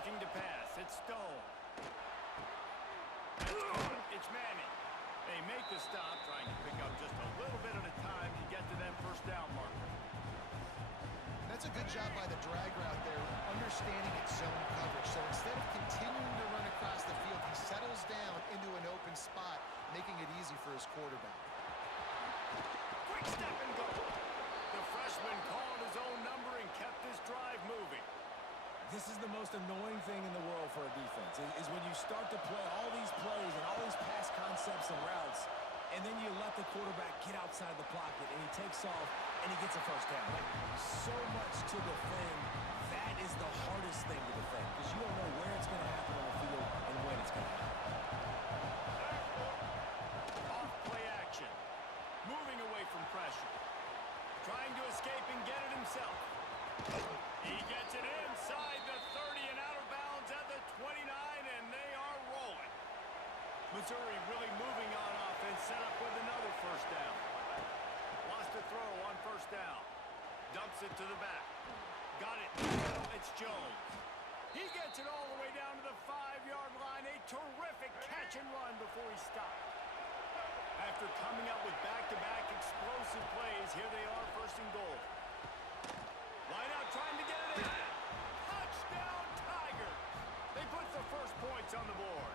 Looking to pass. It's Stone. It's Manning. They make the stop, trying to pick up just a little bit at a time to get to that first down marker. That's a good job by the drag route there, understanding its zone coverage. So instead of continuing to run across the field, he settles down into an open spot, making it easy for his quarterback. Quick step and go. The freshman called his own number and kept his drive moving. This is the most annoying thing in the world for a defense, is when you start to play all these plays and all these pass concepts and routes, and then you let the quarterback get outside the pocket, and he takes off, and he gets a first down. Like, so much to defend. That is the hardest thing to defend, because you don't know where it's going to happen on the field and when it's going to happen. Off play action. Moving away from pressure. Trying to escape and get it himself. He gets it inside the 30 and out of bounds at the 29, and they are rolling. Missouri really moving on offense, set up with another first down. Lost a throw on first down. Dumps it to the back. Got it. It's Jones. He gets it all the way down to the 5-yard line. A terrific catch and run before he stopped. After coming up with back-to-back explosive plays, here they are first and goal. Line out trying to get it in. Touchdown Tigers. They put the first points on the board.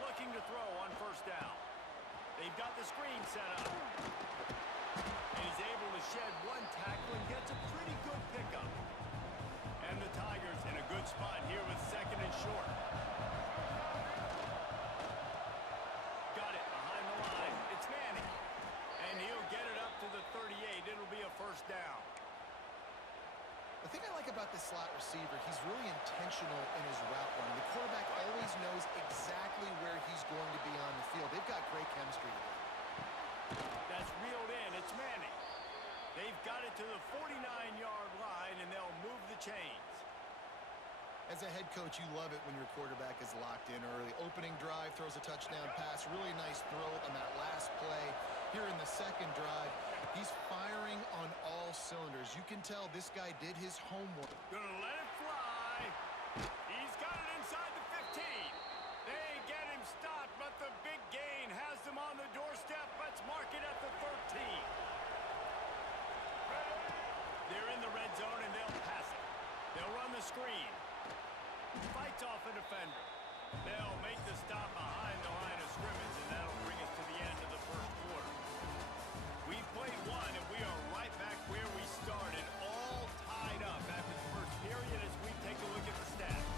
Looking to throw on first down. They've got the screen set up. And he's able to shed one tackle and gets a pretty good pickup. And the Tigers in a good spot here with second and short. Got it behind the line. It's Manning. And he'll get it up to the 38. It'll be a first down. The thing I like about this slot receiver, he's really intentional in his route running. The quarterback always knows exactly where he's going to be on the field. They've got great chemistry. That's reeled in. It's Manning. They've got it to the 49-yard line, and they'll move the chains. As a head coach, you love it when your quarterback is locked in early. Opening drive, throws a touchdown pass. Really nice throw on that last play. Here in the second drive, he's firing on all cylinders. You can tell this guy did his homework. Gonna let it fly. He's got it inside the 15. They get him stopped, but the big gain has them on the doorstep. Let's mark it at the 13. They're in the red zone, and they'll pass it. They'll run the screen. Fights off a defender. They'll make the stop behind the line of scrimmage, and that'll bring us to the end of the first quarter. We've played one, and we are right back where we started, all tied up after the first period as we take a look at the stats.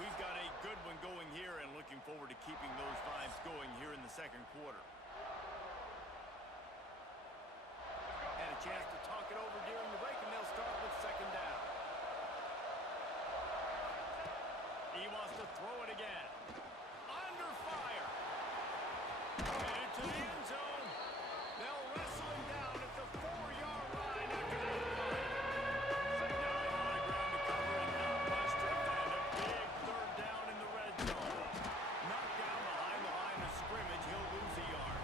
We've got a good one going here and looking forward to keeping those vibes going here in the second quarter. Had a chance to talk it over during the break, and they'll start with second down. He wants to throw it again. Under fire. Headed to the end zone. They'll wrestle him down at the 4-yard line after that run. Now a lot of ground to cover and not much to defend. A big third down in the red zone. Knocked down behind the line of scrimmage. He'll lose a yard.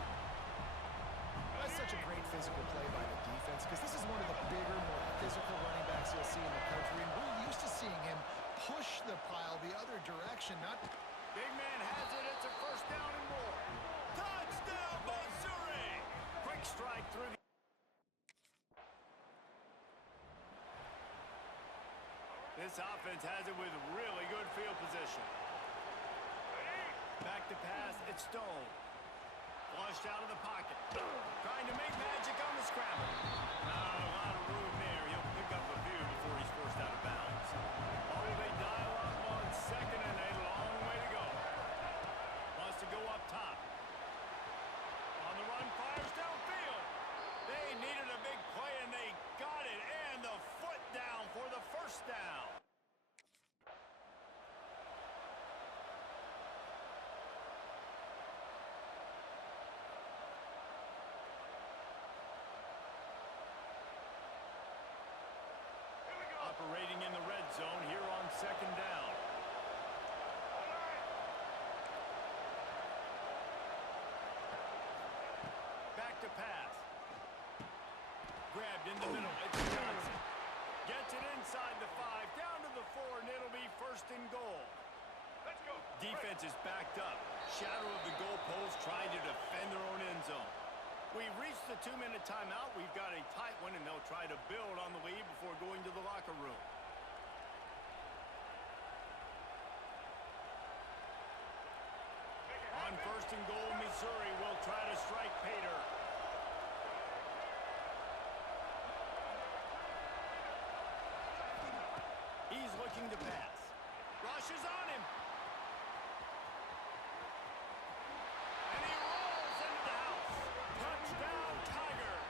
That's such a great physical play by the defense because this is one of the bigger, more physical running backs you'll see in the country, and we're used to seeing him push the pile the other direction. Not Big man has it. It's a first down and more. Touchdown, Missouri! Quick strike through the... This offense has it with really good field position. Back to pass. It's Stone. Flushed out of the pocket. Trying to make magic on the scramble. Not a lot of room there. He'll pick up a few before he's forced out of bounds. Oh, they dial up on second and a long way to go. Wants to go up top. On the run, fires downfield. They needed a big play, and they got it. And the foot down for the first down. grabbed in the middle. It's Johnson. Gets it inside the 5, down to the 4, and it'll be first and goal. Let's go. Defense is backed up. Shadow of the goalpost trying to defend their own end zone. We've reached the 2-minute timeout. We've got a tight one, and they'll try to build on the lead before going to the locker room. On first and goal, Missouri will try to strike Pater. He's looking to pass. Rush is on him. And he rolls into the house. Touchdown, Tigers.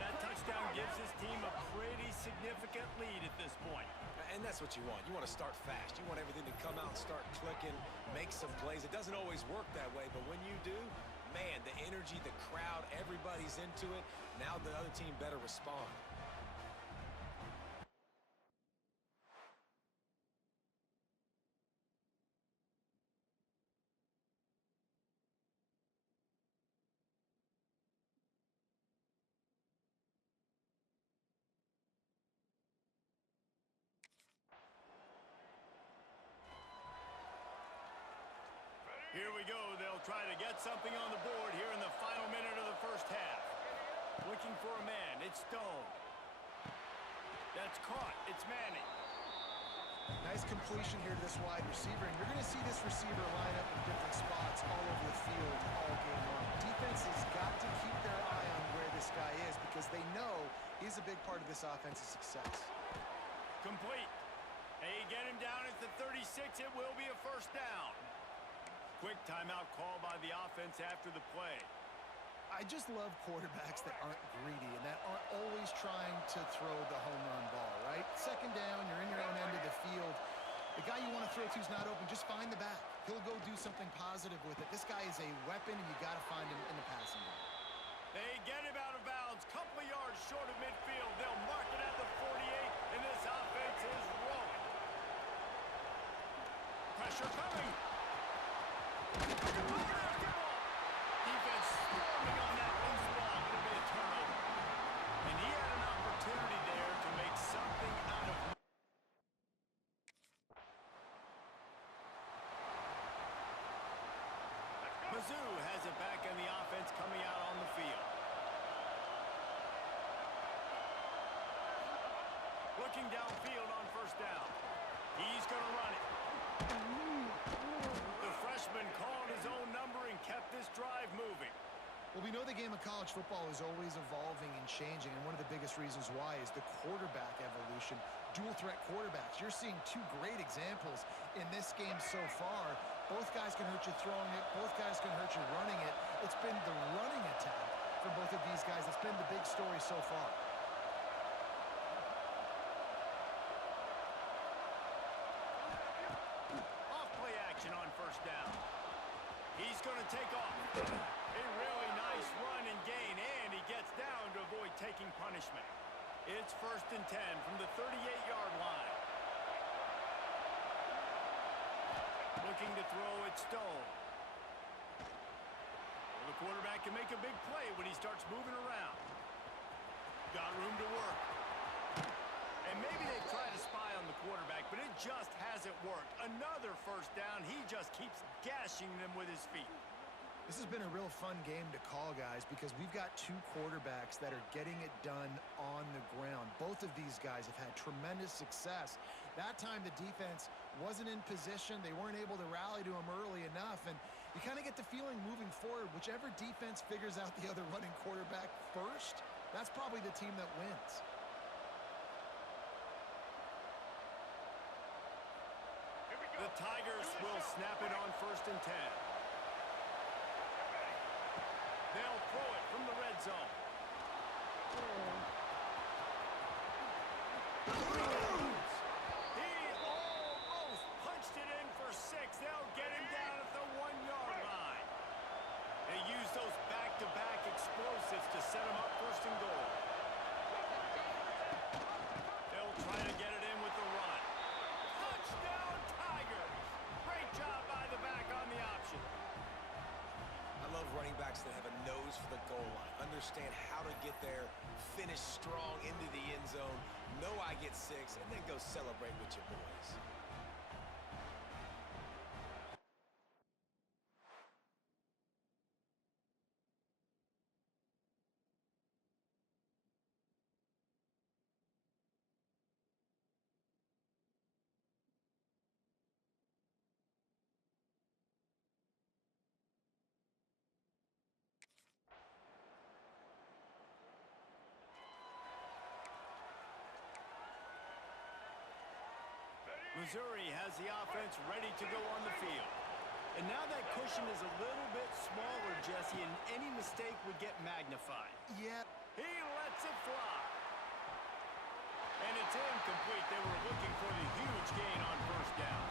That touchdown gives his team a pretty significant lead at this point. And that's what you want. You want to start fast. You want everything to come out and start clicking, make some plays. It doesn't always work that way, but when you do, man, the energy, the crowd, everybody's into it. Now the other team better respond. Here we go. They'll try to get something on the board here in the final minute of the first half. Looking for a man. It's Stone. That's caught. It's Manning. Nice completion here to this wide receiver, and you're going to see this receiver line up in different spots all over the field all game long. Defense has got to keep their eye on where this guy is because they know he's a big part of this offense's success. Complete. They get him down at the 36. It will be a first down. Quick timeout call by the offense after the play. I just love quarterbacks that aren't greedy and that aren't always trying to throw the home run ball, right? Second down, you're in your own end of the field. The guy you want to throw to is not open. Just find the back. He'll go do something positive with it. This guy is a weapon, and you got to find him in the passing game. They get him out of bounds. Couple of yards short of midfield. They'll mark it at the 48, and this offense is rolling. Pressure coming. Defense swarming on that loose ball. It'll be a turnover. And he had an opportunity there to make something out of it. Mizzou has it back in the offense coming out on the field. Looking downfield on first down. He's going to run it. The freshman called his own number and kept this drive moving. Well, we know the game of college football is always evolving and changing, and one of the biggest reasons why is the quarterback evolution, dual-threat quarterbacks. You're seeing two great examples in this game so far. Both guys can hurt you throwing it. Both guys can hurt you running it. It's been the running attack for both of these guys that's been the big story so far. Off-play action on first down. He's going to take off. A really nice run and gain, and he gets down to avoid taking punishment. It's first and 10 from the 38-yard line. Looking to throw it, Stone. Well, the quarterback can make a big play when he starts moving around. Got room to work. And maybe they try to spy on the quarterback, but it just hasn't worked. Another first down. He just keeps gashing them with his feet. This has been a real fun game to call, guys, because we've got two quarterbacks that are getting it done on the ground. Both of these guys have had tremendous success. That time the defense wasn't in position. They weren't able to rally to him early enough, and you kind of get the feeling moving forward, whichever defense figures out the other running quarterback first, that's probably the team that wins. The Tigers will snap it on first and 10. They'll throw it from the red zone. He almost punched it in for 6. They'll get him down at the 1-yard line. They use those back-to-back explosives to set him up first and goal. They'll try to get it in with the run. Touchdown, Tigers! Great job by the back on the option. I love running backs that have a nose for the goal line, understand how to get there, finish strong into the end zone, know I get 6, and then go celebrate with your boys. Missouri has the offense ready to go on the field. And now that cushion is a little bit smaller, Jesse, and any mistake would get magnified. Yeah. He lets it fly. And it's incomplete. They were looking for the huge gain on first down.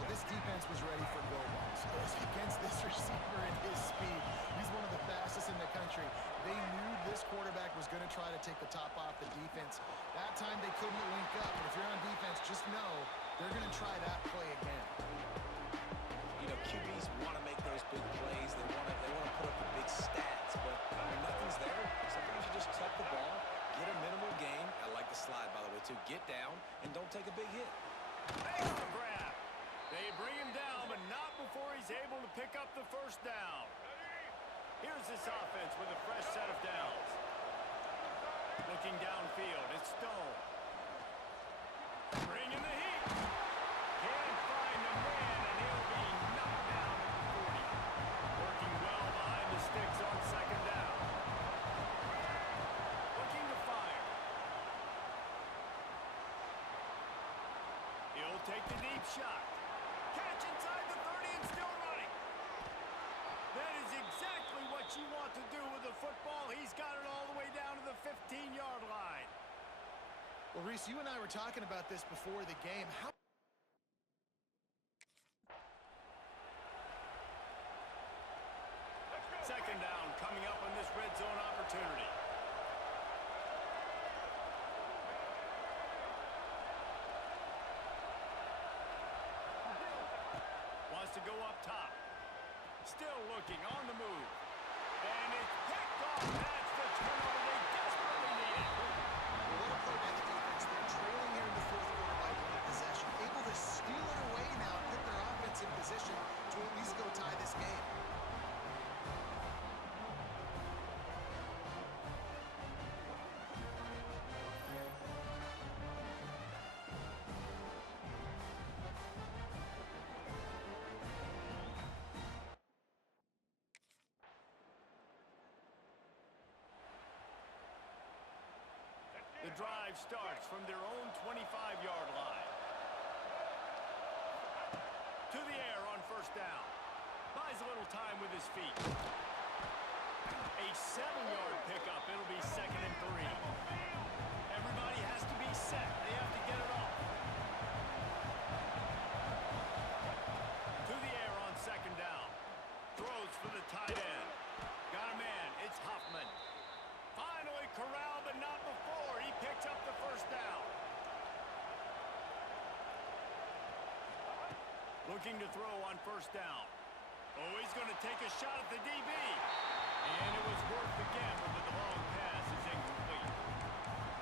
Well, this defense was ready for go balls. Against this receiver and his speed, he's one of the fastest in the country. They knew this quarterback was going to try to take the top off the defense. That time they couldn't link up. But if you're on defense, just know they're going to try that play again. You know, QBs want to make those big plays. They want to put up the big stats. But when nothing's there, sometimes you just tuck the ball, get a minimal gain. I like the slide, by the way, too. Get down and don't take a big hit. Makes the grab. They bring him down, but not before he's able to pick up the first down. Here's this offense with a fresh set of downs. Looking downfield, it's Stone. Bringing the heat. Can't find the man, and he'll be knocked down at the 40. Working well behind the sticks on second down. Looking to fire. He'll take the deep shot. Catch inside the 30 and still running. That is exactly what you want to do with the football. He's got it all the way down to the 15-yard line. Well, Reese, you and I were talking about this before the game. Second down coming up on this red zone opportunity. Wants to go up top. Still looking on the move. And it's picked off. That's the turnover they desperately needed. Well, what a play by the defense. They're trailing here in the fourth quarter by 1 possession. Able to steal it away now and put their offense in position to at least go tie this game. The drive starts from their own 25-yard line. To the air on first down. Buys a little time with his feet. A 7-yard pickup. It'll be 2nd and 3. Everybody has to be set. They have to get it off. To the air on second down. Throws for the tight end. Got a man. It's Huffman. Finally corralled, but not before. He picks up the first down. Looking to throw on first down. Oh, he's going to take a shot at the DB. And it was worth the gamble, but the long pass is incomplete.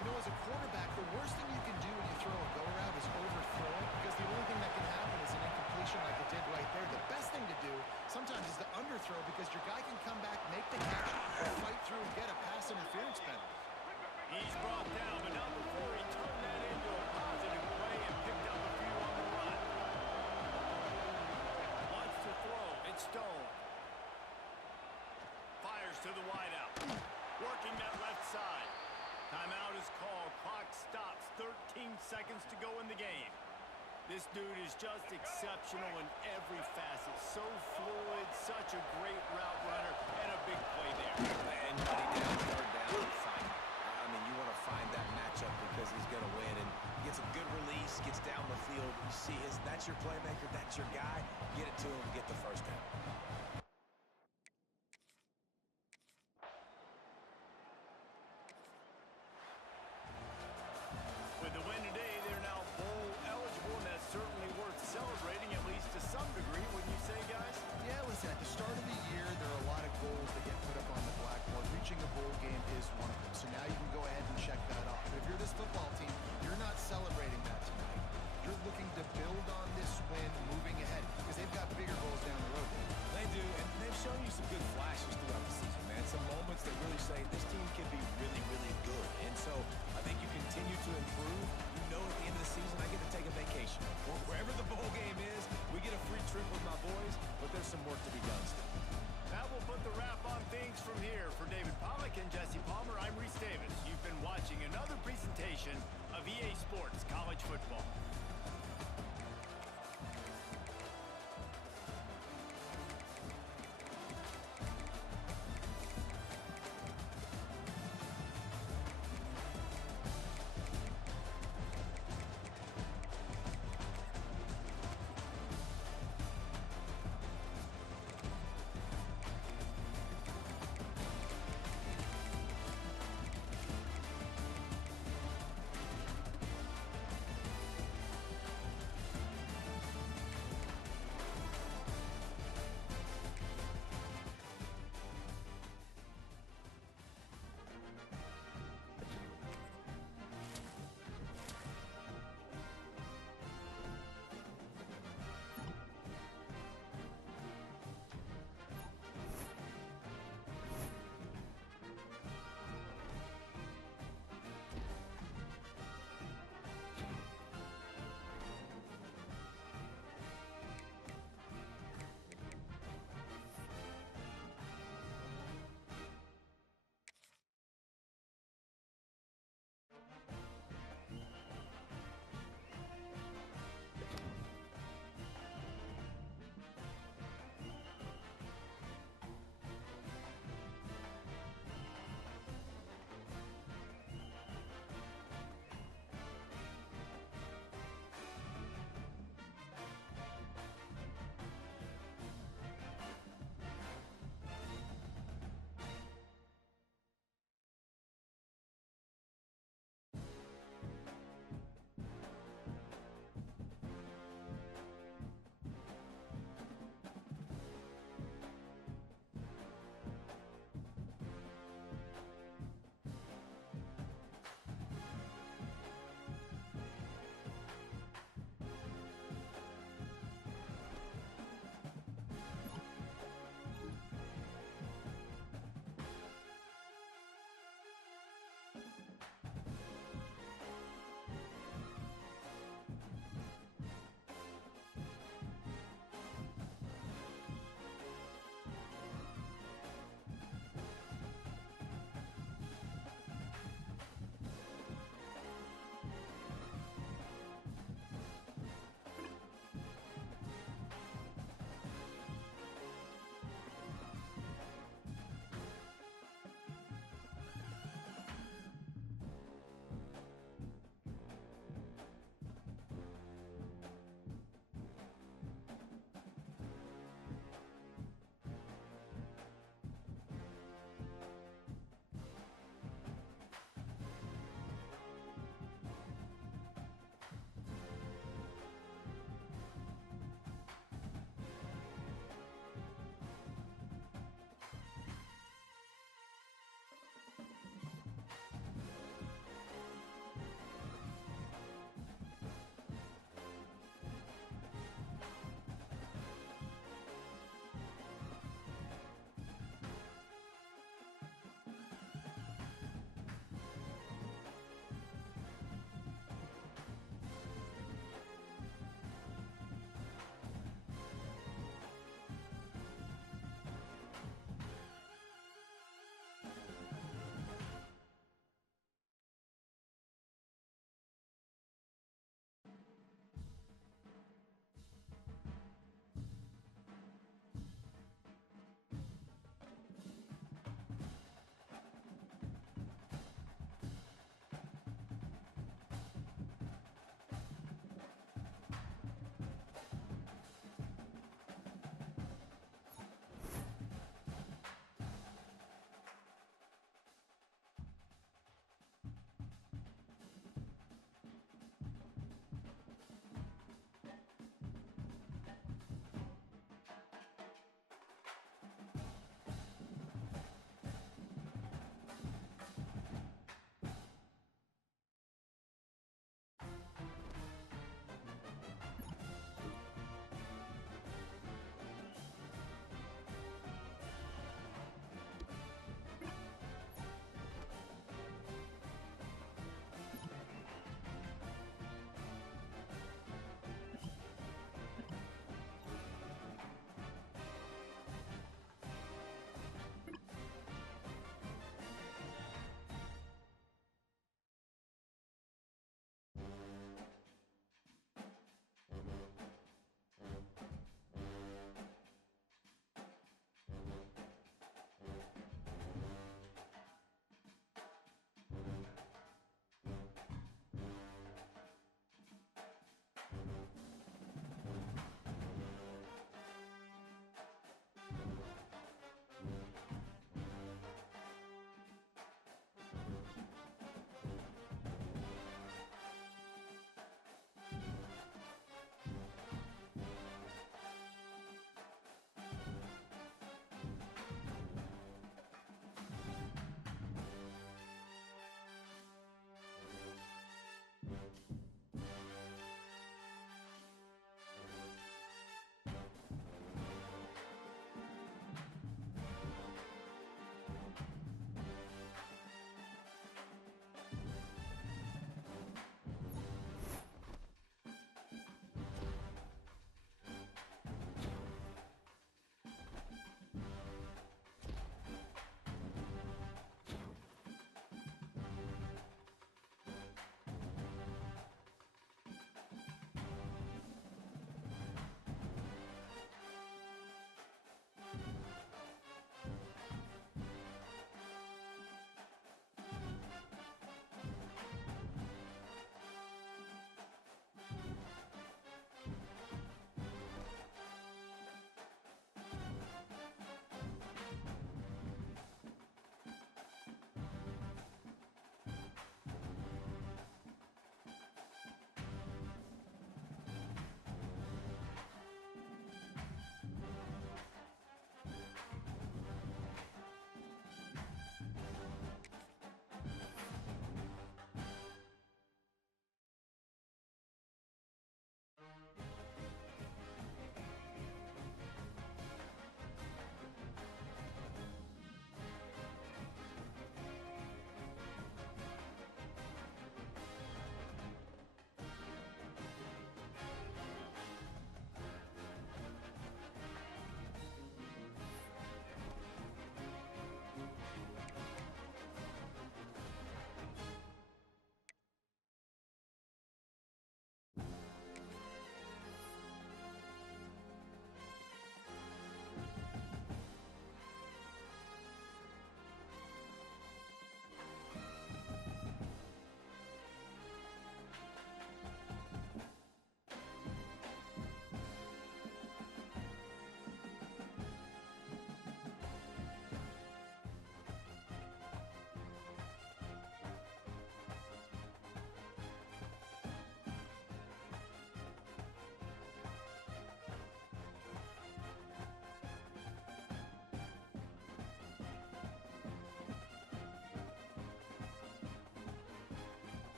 You know, as a quarterback, the worst thing you can do when you throw a go route is overthrow it, because the only thing that can happen is an incompletion like it did right there. The best thing to do sometimes is to underthrow, because your guy can come back, make the catch, or fight through and get a pass interference penalty. He's brought down, but not before he turned that into a positive play and picked up a few on the run. Wants to throw. It's Stone. Fires to the wideout. Working that left side. Timeout is called. Clock stops. 13 seconds to go in the game. This dude is just exceptional in every facet. So fluid, such a great route runner, and a big play there. And down, third down, fine. I mean, you want to find that matchup because he's going to win. And gets a good release, gets down the field. You see that's your playmaker, that's your guy. Get it to him, get the first down. With the win today, they're now bowl eligible, and that's certainly worth celebrating, at least to some degree, wouldn't you say, guys? Yeah, listen, at the start of the year, there are a lot of goals that get put up on the blackboard. Reaching a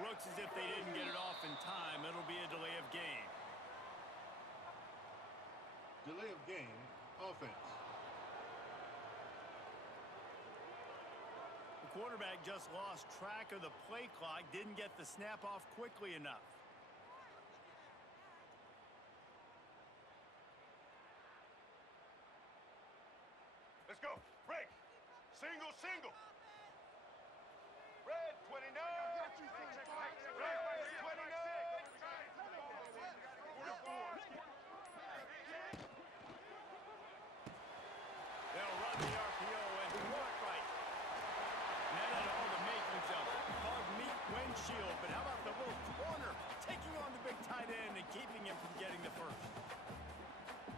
Looks as if they didn't get it off in time. It'll be a delay of game. Delay of game, offense. The quarterback just lost track of the play clock, didn't get the snap off quickly enough. Let's go. Break. Single, single. Red 29. Red 29. They'll run the RPO and work right. And that had all the makings of hard meat windshield, but how about the little corner taking on the big tight end and keeping him from getting the first?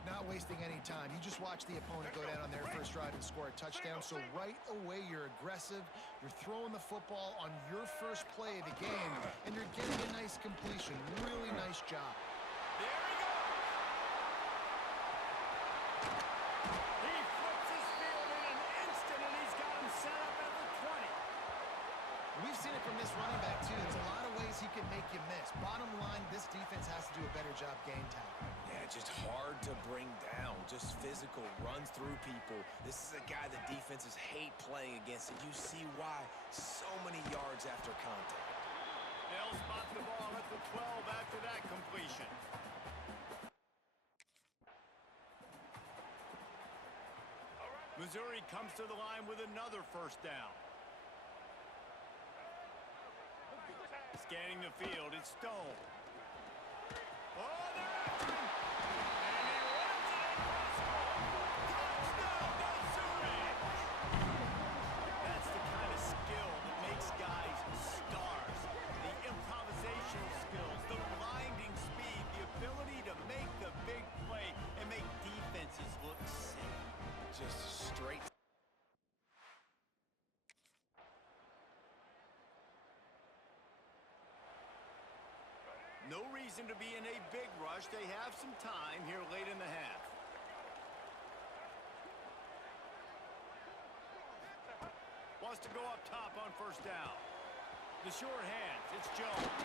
Not wasting any time. You just watch the opponent go down on their first drive and score a touchdown. So right away, you're aggressive. You're throwing the football on your first play of the game, and you're getting a nice completion. Really nice job. There he goes. He flips his field in an instant, and he's got him set up at the 20. We've seen it from this running back, too. There's a lot of ways he can make you miss. Bottom line, this defense has to do a better job game tackling. Yeah, just hard to bring down. Just physical, runs through people. This is a guy that defenses hate playing against, and you see why. So many yards after contact. They'll spot the ball at the 12 after that completion. Missouri comes to the line with another first down. Scanning the field, it's Stone. Oh, they're after him! And he runs it across goal! Touchdown, Missouri! That's the kind of skill that makes guys stars. The improvisational skills, the blinding speed, the ability to make the big play and make defenses look sick. Just straight. No reason to be in a big rush. They have some time here late in the half. Wants to go up top on first down. The short hands, it's Jones.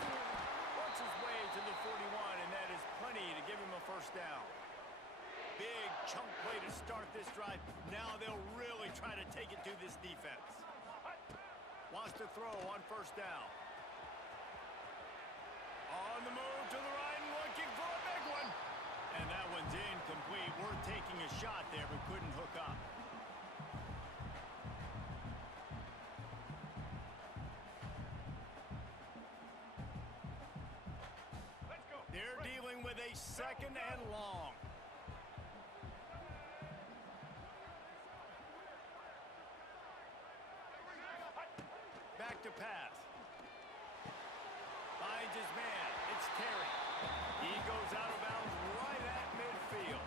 Works his way to the 41, and that is plenty to give him a first down. Big chunk play to start this drive. Now they'll really try to take it to this defense. Wants to throw on first down. On the move to the right and looking for a big one. And that one's incomplete. We're taking a shot there, but couldn't hook up. They're dealing with a second and long. Back to pass. Finds his man. It's Terry. He goes out of bounds right at midfield.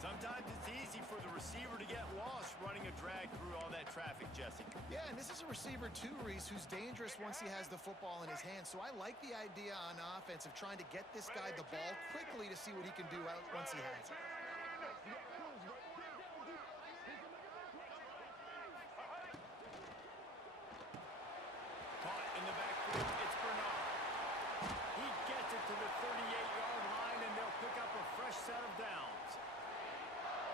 Sometimes it's easy for the receiver to get lost running a drag through all that traffic, Jesse. Yeah, and this is a receiver too, Reese, who's dangerous once he has the football in his hands. So I like the idea on offense of trying to get this guy the ball quickly to see what he can do out once he has it. Caught in the backfield, it's Bernard. He gets it to the 38-yard line, and they'll pick up a fresh set of downs.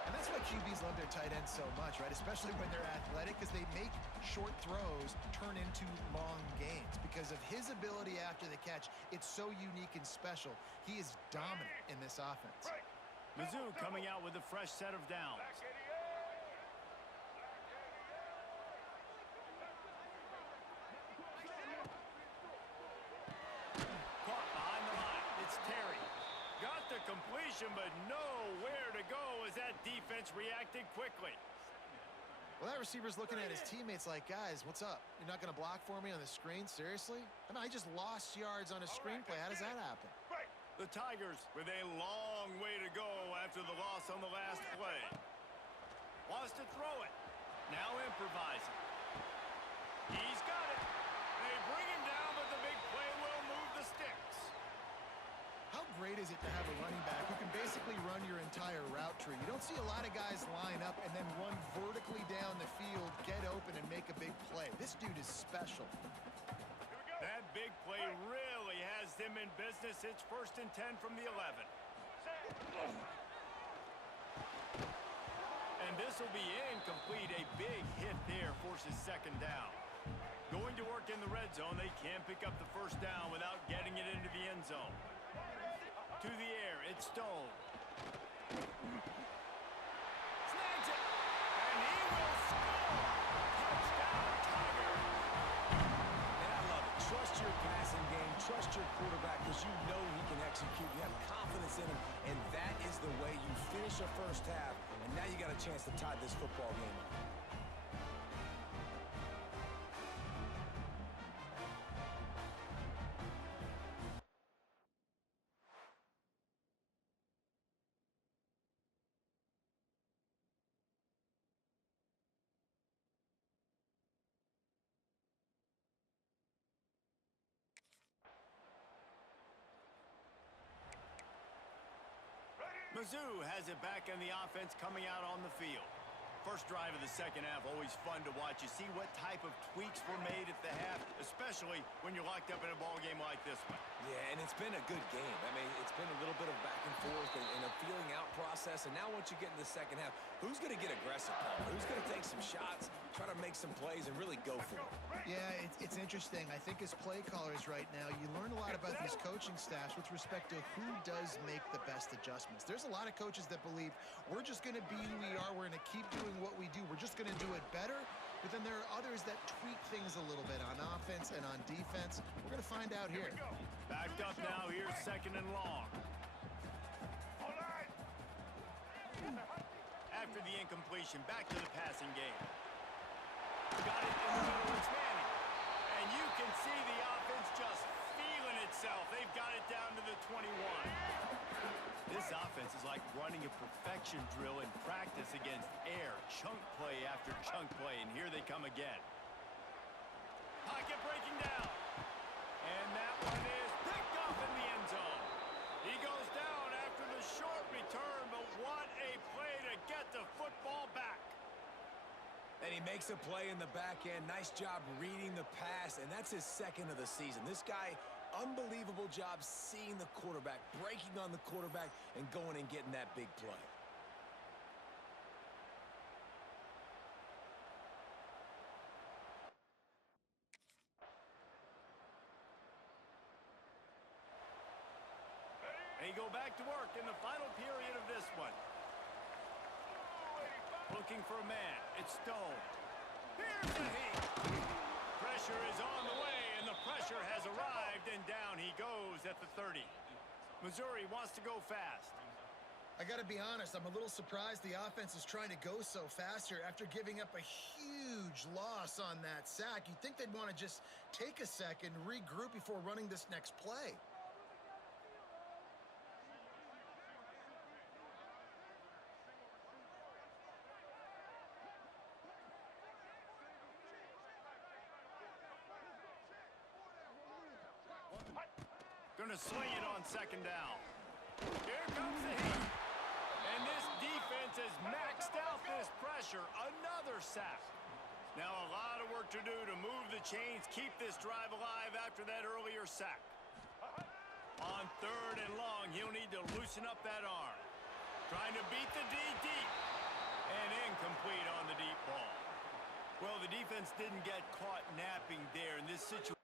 And that's why QBs love their tight ends so much, right? Especially when they're athletic, because they make short throws turn into long gains. Because of his ability after the catch, it's so unique and special. He is dominant in this offense. Mizzou coming out with a fresh set of downs. Caught behind the line. It's Terry. Got the completion, but nowhere to go as that defense reacted quickly. Well, that receiver's looking at his teammates like, guys, what's up? You're not going to block for me on the screen? Seriously? I mean, I just lost yards on a screenplay. How does that happen? The Tigers with a long way to go after the loss on the last play. Wants to throw it. Now improvising. He's got it. They bring him down, but the big play will move the sticks. How great is it to have a running back who can basically run your entire route tree? You don't see a lot of guys line up and then run vertically down the field, get open, and make a big play. This dude is special. Here we go. That big play really has them in business. It's 1st and 10 from the 11. And this will be incomplete. A big hit there forces 2nd down. Going to work in the red zone. They can't pick up the 1st down without getting it into the end zone. To the air, it's Stone. Snags it, and he will score! Touchdown, Tiger! And I love it. Trust your passing game. Trust your quarterback because you know he can execute. You have confidence in him, and that is the way you finish a 1st half, and now you got a chance to tie this football game up. Mizzou has it back in the offense coming out on the field. First drive of the 2nd half, always fun to watch. You see what type of tweaks were made at the half, especially when you're locked up in a ball game like this one. Yeah, and it's been a good game. I mean, it's been a little bit of back and forth and a feeling out process. And now once you get in the 2nd half, who's going to get aggressive, Paul? Who's going to take some shots, try to make some plays, and really go for it? Yeah, it's interesting. I think as play callers right now, you learn a lot about these coaching staffs with respect to who does make the best adjustments. There's a lot of coaches that believe we're just going to be who we are. We're going to keep doing what we do. We're just going to do it better. But then there are others that tweak things a little bit on offense and on defense. We're going to find out here. Backed up now. Here's 2nd and long. After the incompletion, back to the passing game. Got it in the middle. It's Manning. And you can see the offense just feeling itself. They've got it down to the 21. This offense is like running a perfection drill in practice against air. Chunk play after chunk play, and here they come again. Pocket breaking down. And that one is picked off in the end zone. He goes down after the short return, but what a play to get the football back. And he makes a play in the back end. Nice job reading the pass, and that's his 2nd of the season. This guy, unbelievable job seeing the quarterback, breaking on the quarterback, and going and getting that big play. They go back to work in the final period of this one. Looking for a man. It's Stone. Here's the heat. Pressure is on the way, and the pressure has arrived, and down he goes at the 30. Missouri wants to go fast. I got to be honest, I'm a little surprised the offense is trying to go so fast here after giving up a huge loss on that sack. You'd think they'd want to just take a second, regroup before running this next play. Going to swing it on 2nd down. Here comes the heat. And this defense has maxed out this pressure. Another sack. Now a lot of work to do to move the chains, keep this drive alive after that earlier sack. On 3rd and long, he'll need to loosen up that arm. Trying to beat the D deep. And incomplete on the deep ball. Well, the defense didn't get caught napping there in this situation.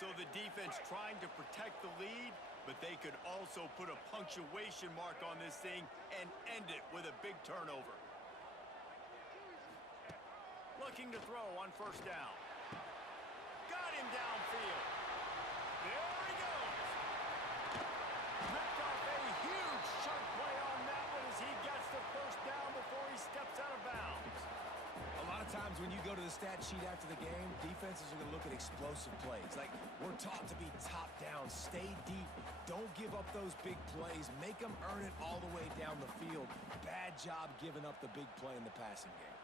So the defense trying to protect the lead, but they could also put a punctuation mark on this thing and end it with a big turnover. Looking to throw on 1st down. Got him downfield. There he goes. Ripped off a huge chunk play on that one as he gets the 1st down before he steps out of bounds. A lot of times when you go to the stat sheet after the game, defenses are going to look at explosive plays. Like, we're taught to be top down, stay deep, don't give up those big plays, make them earn it all the way down the field. Bad job giving up the big play in the passing game.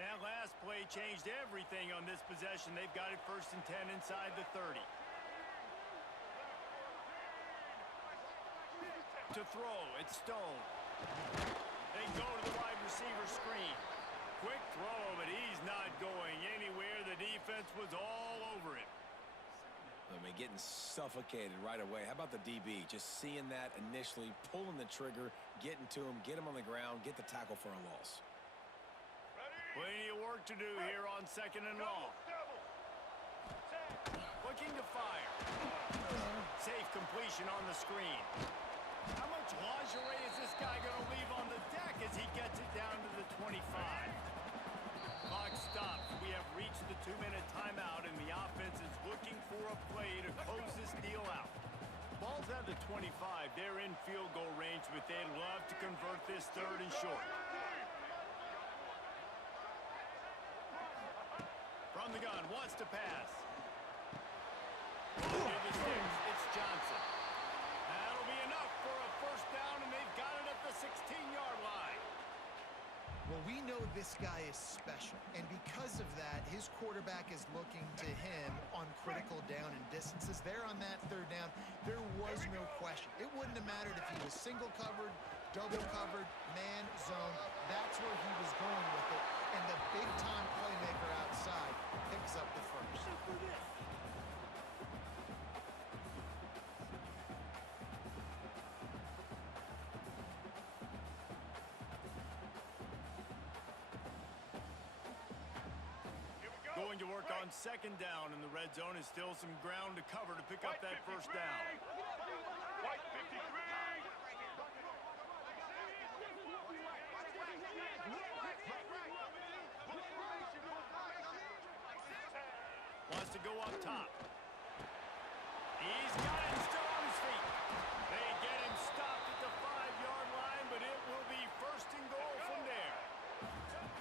That last play changed everything on this possession. They've got it 1st and 10 inside the 30. To throw, it's Stone. They go to the wide receiver screen. Quick throw, but he's not going anywhere. The defense was all over him. I mean, getting suffocated right away. How about the DB? Just seeing that initially, pulling the trigger, getting to him, get him on the ground, get the tackle for a loss. Plenty of work to do here on 2nd and long. Looking to fire. Safe completion on the screen. How much lingerie is this guy going to leave on the deck as he gets it down to the 25? Clock stops. We have reached the 2-minute timeout, and the offense is looking for a play to close this deal out. Ball's at the 25. They're in field goal range, but they'd love to convert this 3rd and short. From the gun, wants to pass. Give the sticks. It's Johnson. That'll be enough for a 1st down, and they've got it at the 16-yard line. Well, we know this guy is special, and because of that, his quarterback is looking to him on critical down and distances. There on that 3rd down, there was no question. It wouldn't have mattered if he was single covered, double covered, man, zone. That's where he was going with it, and the big-time playmaker outside picks up the 1st. Going to work on 2nd down, and the red zone is still some ground to cover to pick up that 1st down. White 53. Wants to go up top. He's got him still on his feet. They get him stopped at the 5-yard line, but it will be 1st and goal from there.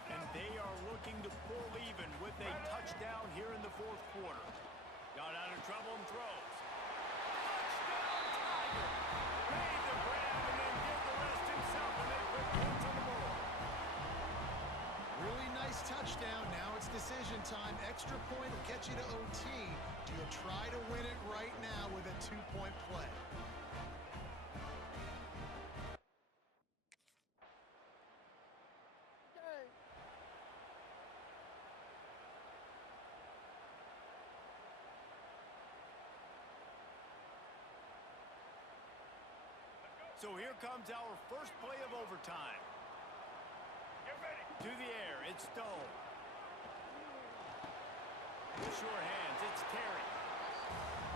And they are looking to pull even with a touchdown here in the 4th quarter. Got out of trouble and throws. Touchdown, Tiger! Made the grab and then did the rest himself, and they put points on the board. Really nice touchdown. Now it's decision time. Extra point will get you to OT. Do you try to win it right now with a 2-point play? So here comes our first play of overtime. Get ready. To the air, it's Stone. Sure hands, it's Terry.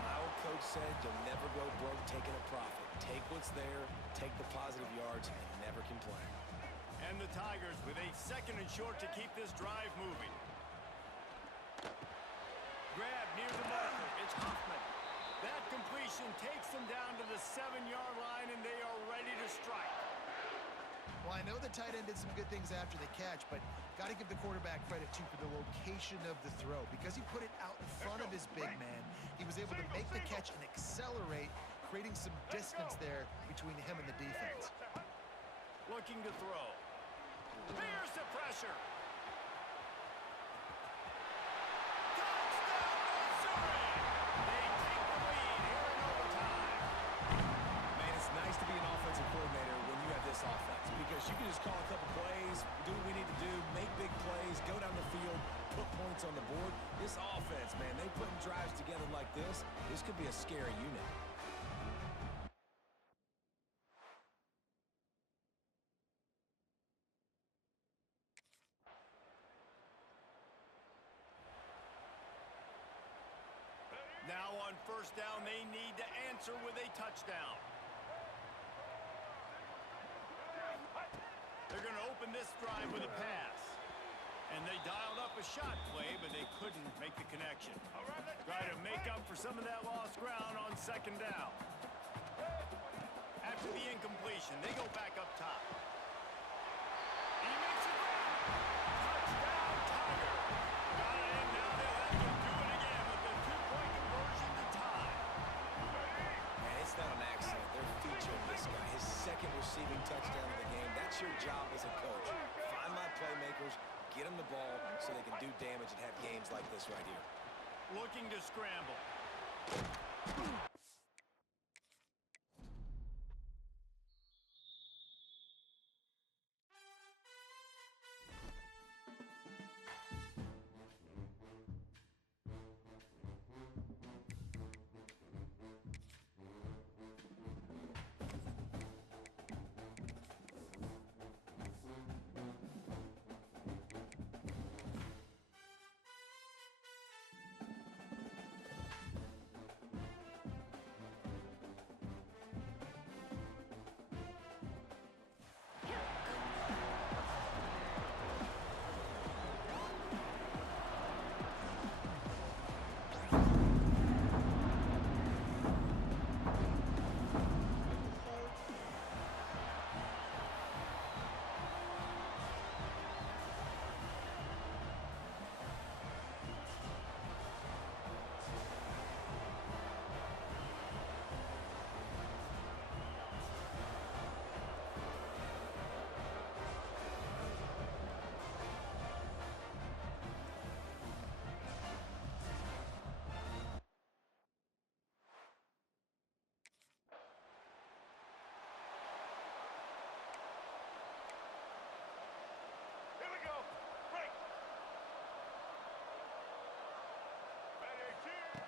My old coach said you'll never go broke taking a profit. Take what's there, take the positive yards, and never complain. And the Tigers with a 2nd and short to keep this drive moving. Grab near the marker, it's Hoffman. That completion takes them down to the 7-yard line, and they are ready to strike. Well, I know the tight end did some good things after the catch, but got to give the quarterback credit, too, for the location of the throw. Because he put it out in front of his big man, he was able to make the catch and accelerate, creating some distance there between him and the defense. Looking to throw. Here's the pressure. Offense, because you can just call a couple plays, do what we need to do, make big plays, go down the field, put points on the board. This offense, man, they putting drives together like this could be a scary unit. Now on 1st down, they need to answer with a touchdown. They're going to open this drive with a pass. And they dialed up a shot play, but they couldn't make the connection. Try to make up for some of that lost ground on 2nd down. After the incompletion, they go back up top. He makes it grab. Touchdown, Tiger. Got it in. Now they'll have to do it again with the 2-point conversion to tie. Man, it's not an accident. They're featuring this guy. His 2nd receiving touchdown of the game. That's your job as a coach. Find my playmakers, get them the ball so they can do damage and have games like this right here. Looking to scramble.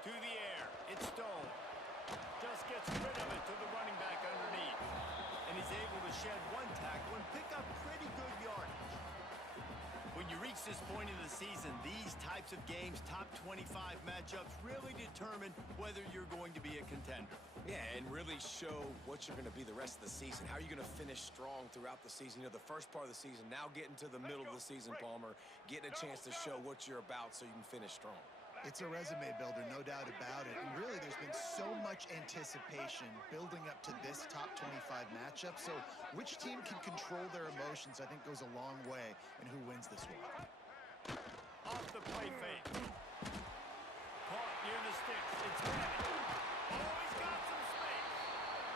To the air. It's Stone. Just gets rid of it to the running back underneath. And he's able to shed one tackle and pick up pretty good yardage. When you reach this point in the season, these types of games, top 25 matchups, really determine whether you're going to be a contender. Yeah, and really show what you're going to be the rest of the season. How are you going to finish strong throughout the season? You know, the first part of the season, now getting to the middle of the season, Palmer, getting a chance to show what you're about so you can finish strong. It's a resume builder, no doubt about it. And really, there's been so much anticipation building up to this top 25 matchup. So which team can control their emotions, I think, goes a long way in who wins this one. Off the play fake. Caught near the sticks. It's Manning. Oh, he's got some space.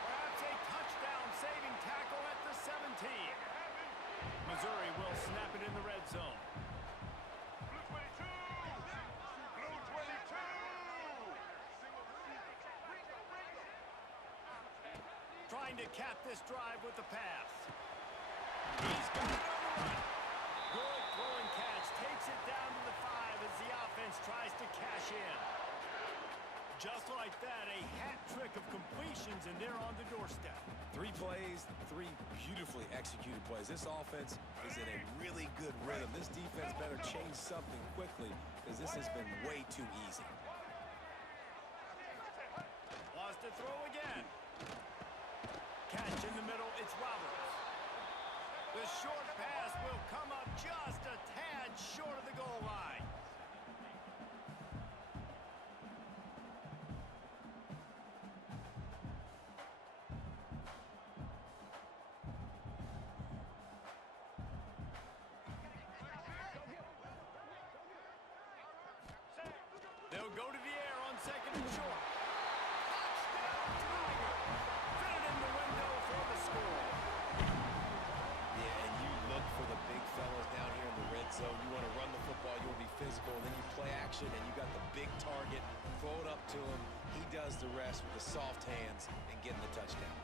Perhaps a touchdown-saving tackle at the 17. Missouri will snap it in the red zone. Trying to cap this drive with the pass. He's got it on the run. Good throw and catch. Takes it down to the 5 as the offense tries to cash in. Just like that, a hat trick of completions, and they're on the doorstep. 3 plays, 3 beautifully executed plays. This offense is in a really good rhythm. This defense better change something quickly because this has been way too easy. Lost to throw again. Catch in the middle, it's Roberts. The short pass will come up just a tad short of the goal line. They'll go to the air on second and short. Touchdown, Tiger! Fit it in the window for the score. Yeah, and you look for the big fellas down here in the red zone. You want to run the football, you want to be physical, and then you play action, and you got the big target. Throw it up to him. He does the rest with the soft hands and getting the touchdown.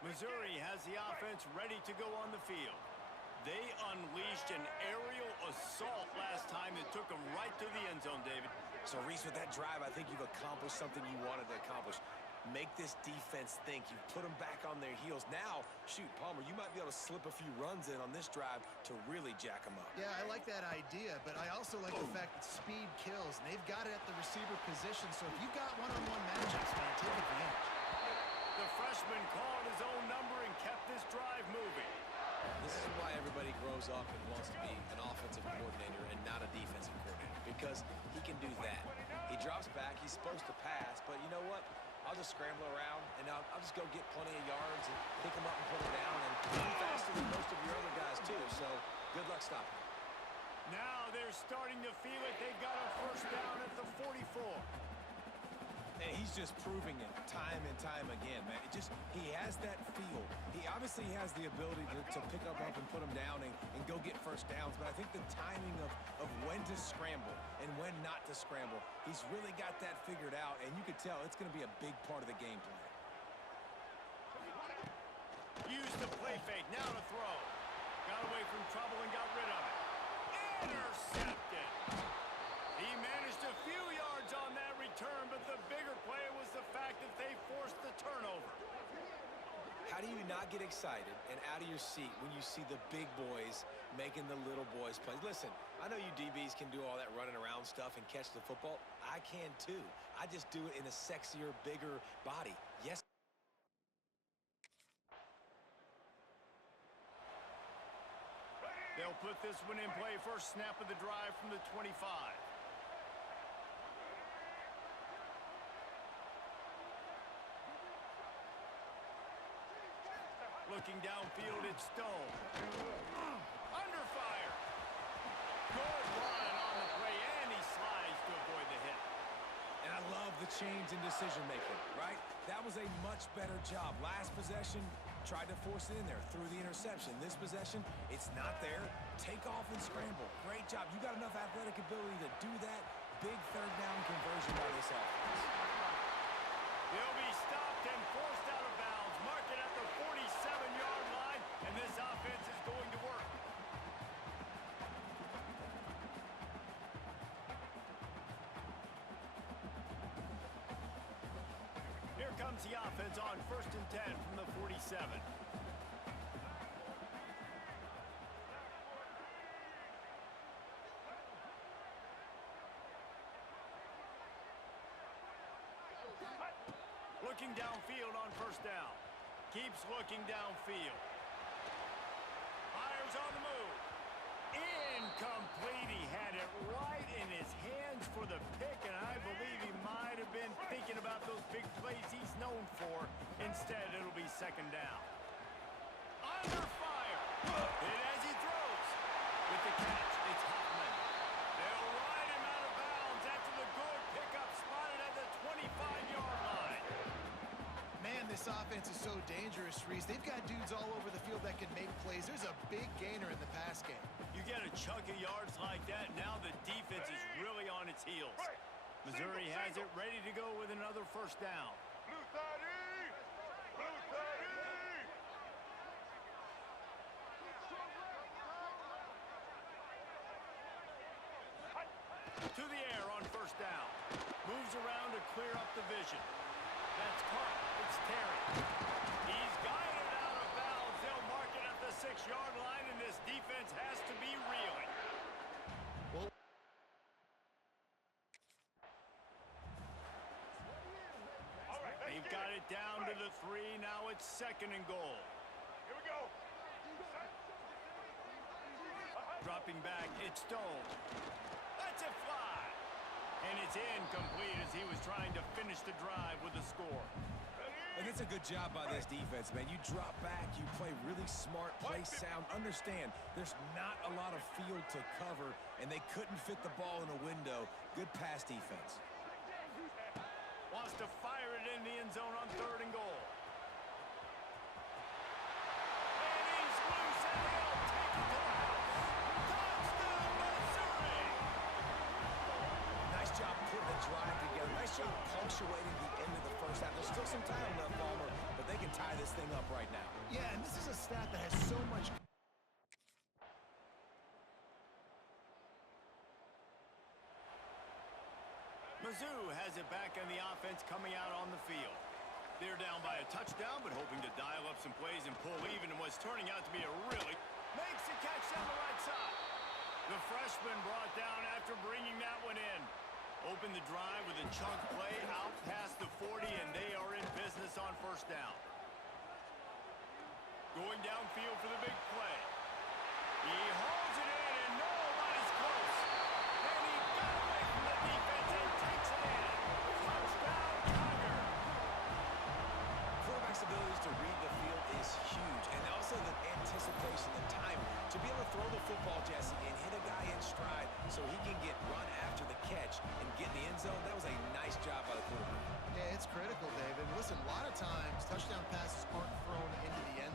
Missouri has the offense ready to go on the field. They unleashed an aerial assault last time that took them right to the end zone, David. So, Reese, with that drive, I think you've accomplished something you wanted to accomplish. Make this defense think. You've put them back on their heels. Now, shoot, Palmer, you might be able to slip a few runs in on this drive to really jack them up. Yeah, I like that idea, but I also like the fact that speed kills, and they've got it at the receiver position. So if you've got one-on-one matchups, man, take advantage. The freshman called his own number and kept this drive moving. This is why everybody grows up and wants to be an offensive coordinator and not a defensive coordinator, because he can do that. He drops back, he's supposed to pass, but you know what? I'll just scramble around, and I'll just go get plenty of yards and pick them up and put them down, and I'm faster than most of your other guys, too, so good luck stopping him. Now they're starting to feel it. They've got a first down at the 44. And he's just proving it time and time again, man. He has that feel. He obviously has the ability to pick up and put him down and go get first downs, but I think the timing of when to scramble and when not to scramble, he's really got that figured out, and you could tell it's going to be a big part of the game plan. Used the play fake, now to throw. Got away from trouble and got rid of it. Intercepted. He managed a few yards on that return, but the bigger play was the fact that they forced the turnover. How do you not get excited and out of your seat when you see the big boys making the little boys play? Listen, I know you DBs can do all that running around stuff and catch the football. I can too. I just do it in a sexier, bigger body. Yes. They'll put this one in play. First snap of the drive from the 25. Looking downfield, it's Stone. Under fire. Good run on the play, and he slides to avoid the hit. And I love the change in decision-making, right? That was a much better job. Last possession, tried to force it in there, threw the interception. This possession, it's not there. Take off and scramble. Great job. You got enough athletic ability to do that. Big third down conversion by this offense. They'll be stopped and forced out of bounds. Mark it at the 47-yard line, and this offense is going to work brings the offense on 1st and 10 from the 47. Looking downfield on 1st down. Keeps looking downfield. Fires on the move. Incomplete. He had it right in his hands for the pick, and I believe he might have been thinking about those big plays he's known for. Instead, it'll be 2nd down. Under fire. Hit as he throws. With the catch, it's Huffman. They'll ride him out of bounds after the good pickup spotted at the 25-yard line. Man, this offense is so dangerous, Reese. They've got dudes all over the field that can make plays. There's a big gainer in the pass game. You get a chunk of yards like that, now the defense is really on its heels. Missouri has it ready to go with another 1st down. Blue 30! Blue 30! To the air on 1st down. Moves around to clear up the vision. That's caught. It's Terry. He's got it out of bounds. They'll mark it at the 6-yard line, and this defense has to be reeling. Well, All right, let's They've get got it down to the 3. Now it's 2nd and goal. Here we go. Dropping back, it's Stone. That's a fly. And it's incomplete as he was trying to finish the drive with a score. And it's a good job by this defense, man. You drop back, you play really smart, play sound. Understand, there's not a lot of field to cover, and they couldn't fit the ball in a window. Good pass defense. Wants to fire it in the end zone on 3rd and goal. And he's loose, and he'll take it to the house. Touchdown, Missouri! Nice job putting the drive together. Nice job punctuating the end of the 1st half. There's still some time left, Palmer, but they can tie this thing up right now. yeah, and this is a stat that has so much... Mizzou has it back on the offense coming out on the field. They're down by a touchdown, but hoping to dial up some plays and pull even in what's turning out to be a really... Makes the catch down the right side. The freshman brought down after bringing that one in. Open the drive with a chunk play out past the 40, and they are in business on 1st down. Going downfield for the big play. He hauls it in, and nobody's close. And he got away from the defense and takes it in. Touchdown, Tiger. Quarterback's abilities to read the field is huge, and also the anticipation, the time to be able to throw the football, Jesse, and hit a guy in stride so he can get run after the catch and get in the end zone. That was a nice job by the quarterback. Yeah, it's critical, David. Listen, a lot of times, touchdown passes aren't thrown into the end.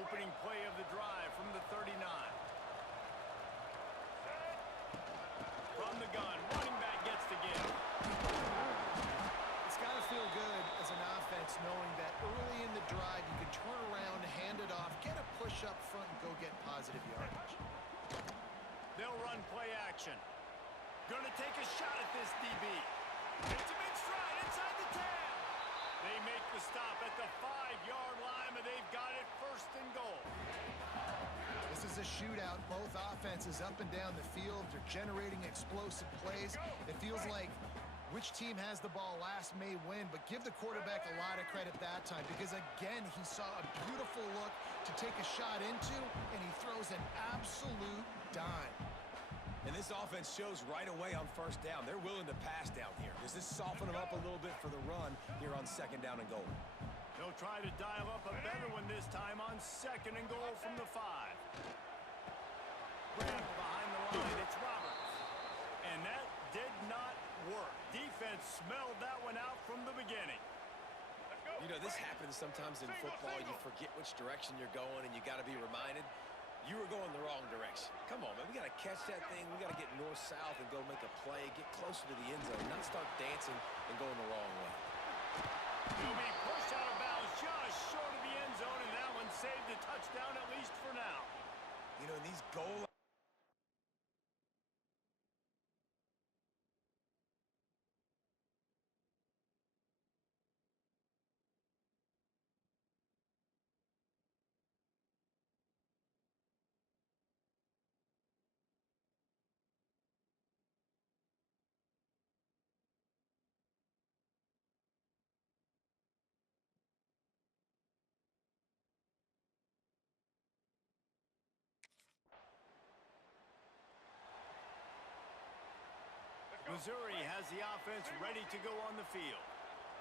Opening play of the drive from the 39. From the gun, running back gets the give. It's got to feel good as an offense knowing that early in the drive you can turn around, hand it off, get a push up front, and go get positive yardage. They'll run play action. Gonna take a shot at this DB. It's a big stride inside the 10. They make the stop at the 5-yard line, but they've got it 1st and goal. This is a shootout. Both offenses up and down the field. They're generating explosive plays. It feels like which team has the ball last may win, but give the quarterback a lot of credit that time because, again, he saw a beautiful look to take a shot into, and he throws an absolute dime. And this offense shows right away on 1st down. They're willing to pass down here. Does this soften them up a little bit for the run here on 2nd down and goal? They'll try to dial up a better one this time on 2nd and goal from the 5. Grab behind the line, it's Roberts. And that did not work. Defense smelled that one out from the beginning. You know, this happens sometimes in football. You forget which direction you're going, and you got to be reminded you were going the wrong direction. Come on, man. We got to catch that thing. We got to get north-south and go make a play, get closer to the end zone, not start dancing and going the wrong way. He'll be pushed out of bounds just short of the end zone, and that one saved a touchdown at least for now. You know, in these goal Missouri has the offense ready to go on the field.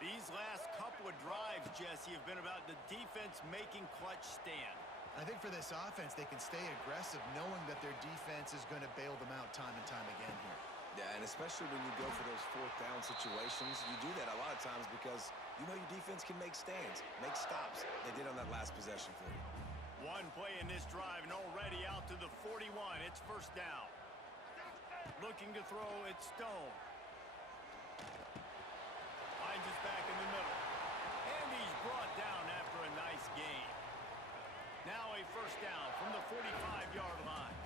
These last couple of drives, Jesse, have been about the defense making clutch stand. I think for this offense, they can stay aggressive knowing that their defense is going to bail them out time and time again here. Yeah, and especially when you go for those fourth down situations, you do that a lot of times because you know your defense can make stands, make stops. They did on that last possession for you. One play in this drive and already out to the 41. It's first down. Looking to throw, it's Stone. Finds us back in the middle. And he's brought down after a nice gain. Now a first down from the 45-yard line.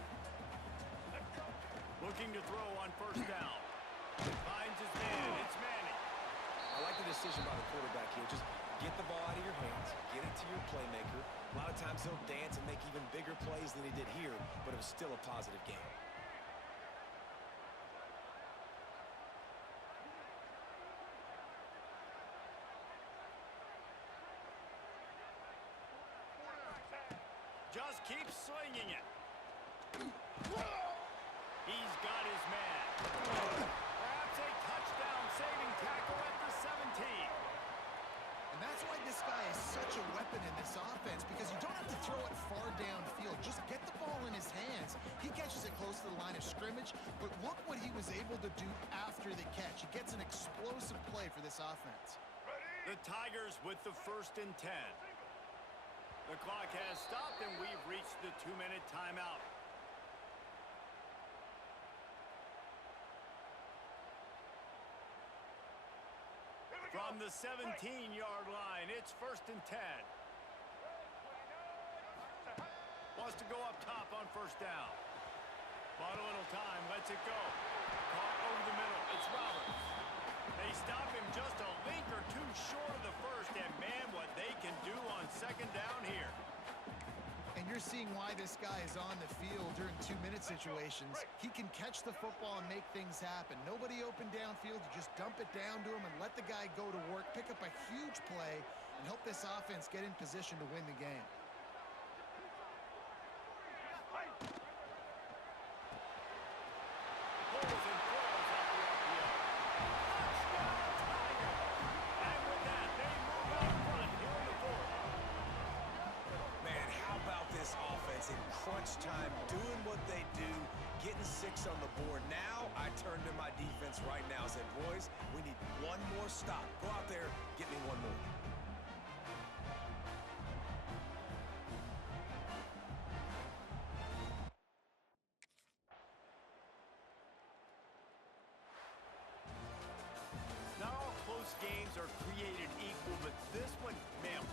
Looking to throw on first down. Finds his man. It's Manning. I like the decision by the quarterback here. Just get the ball out of your hands, get it to your playmaker. A lot of times he'll dance and make even bigger plays than he did here, but it was still a positive game. Just keeps slinging it. He's got his man. Perhaps a touchdown-saving tackle at the 17. And that's why this guy is such a weapon in this offense, because you don't have to throw it far downfield. Just get the ball in his hands. He catches it close to the line of scrimmage, but look what he was able to do after the catch. He gets an explosive play for this offense. The Tigers with the 1st and 10. The clock has stopped, and we've reached the 2-minute timeout. From the 17-yard line, it's 1st and 10. Wants to go up top on first down. Bought a little time, lets it go. Caught over the middle, it's Roberts. They stop him just a link or two short of the first, and man, what they can do on second down here. And you're seeing why this guy is on the field during 2-minute situations. He can catch the football and make things happen. Nobody open downfield. You just dump it down to him and let the guy go to work, pick up a huge play, and help this offense get in position to win the game. Pulls and throws off the RPO. Touchdown, Tigers! And with that, they move out front here in the 4th. Man, how about this offense in crunch time, doing what they do, getting 6 on the board. Now I turn to my defense right now and said, boys, we need one more stop. Go out there, get me one more. Not all close games are created equal, but this one, man,